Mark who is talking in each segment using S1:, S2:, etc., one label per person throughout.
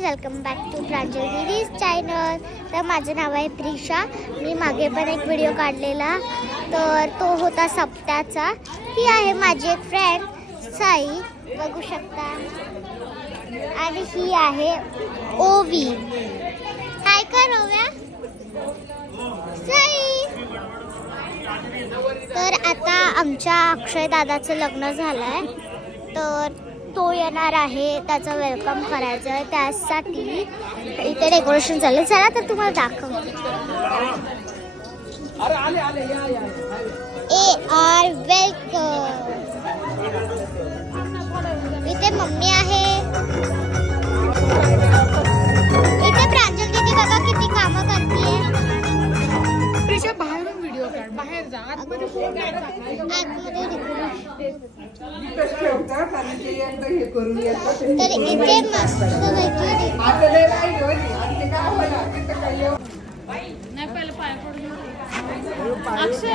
S1: Guys welcome back to Pranjal दिदीज channel तर माझं नाव आहे प्रिशा. मी मागे पण एक व्हिडिओ काढलेला. तर तो होता सप्त्याचा ही आहे माझी एक फ्रेंड साई. बघू शकता. आणि ही आहे ओवी. काय कर ओव्या साई. तर आता आमच्या अक्षय दादाचं लग्न झालं आहे तर तो येणार आहे त्याचं वेलकम करायचं आहे. त्यासाठी इथे डेकोरेशन चालू चला तर तुम्हाला दाखव. ए आर वेलकम इथे मम्मी आहे. इथे प्रांजल दीदी बघा किती कामं करते
S2: बाहेर जा आतमध्ये
S3: करून येतात
S1: तर इथे मस्त
S3: नाही काय
S2: पहिलं पाय पडून अक्षय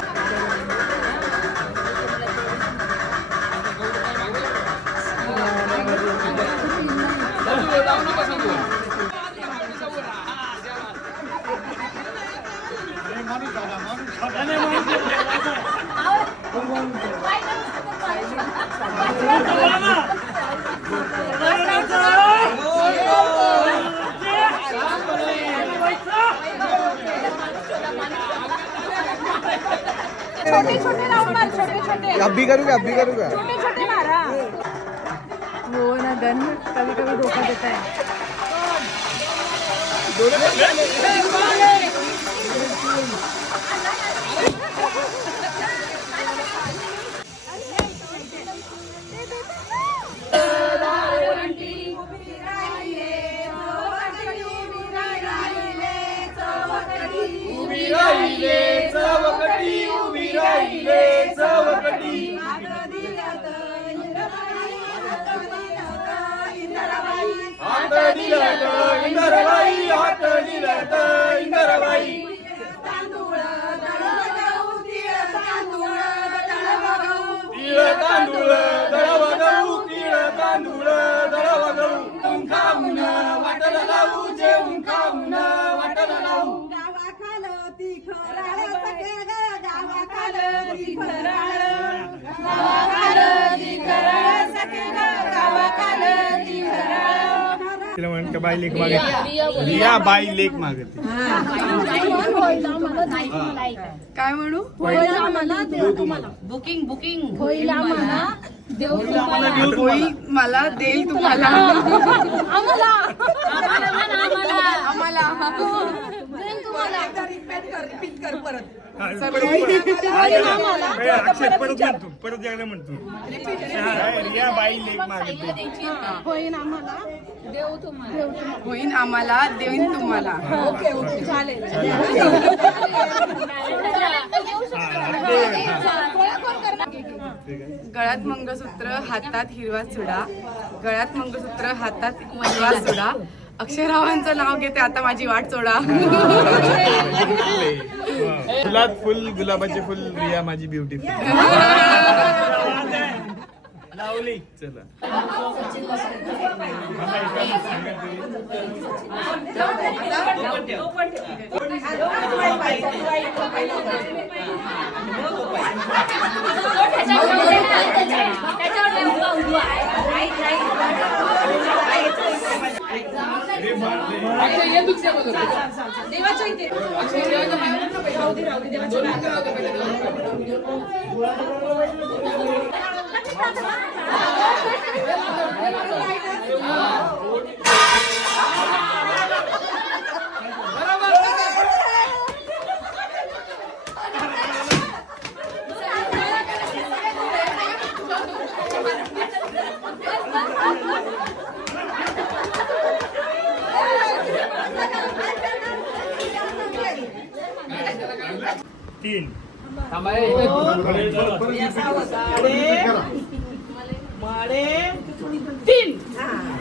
S2: छोटे छोटे मार छोटे छोटे
S4: अभी भी करूँगा अभी भी करूँगा.
S2: छोटे छोटे मारा हो ना गन कभी कभी धोखा देता है.
S5: ஆற்றலிலத்த
S4: तिला म्हणत का बाई लेख मागते रिया बाई लेख मागते
S2: काय म्हणू?
S6: बुकिंग बुकिंग
S2: होईल मला देईल तुम्हाला आम्हाला आम्हाला
S3: एकदा रिपीट कर रिपीट कर परत
S4: अक्षय परत म्हणतो परत एकदा म्हणतो. रिया बाई लेख मागते
S2: होईन आम्हाला देऊ तुम्हाला. होईन आम्हाला देईन तुम्हाला. Okay okay. चालेल गळ्यात मंगळसूत्र हातात हिरवा चुडा. गळ्यात मंगळसूत्र हातात हिरवा चुडा. अक्षयरावांचं नाव घेते आता माझी वाट चोडा
S4: फुलात फुल गुलाबाचे फुल रिया माझी ब्युटीफुल लावली. चला. तीन
S3: माडे
S5: तीन
S7: हा, वरती आहे.
S5: साडे साडे तीन परत गोळा करा ही चिटिंग आहे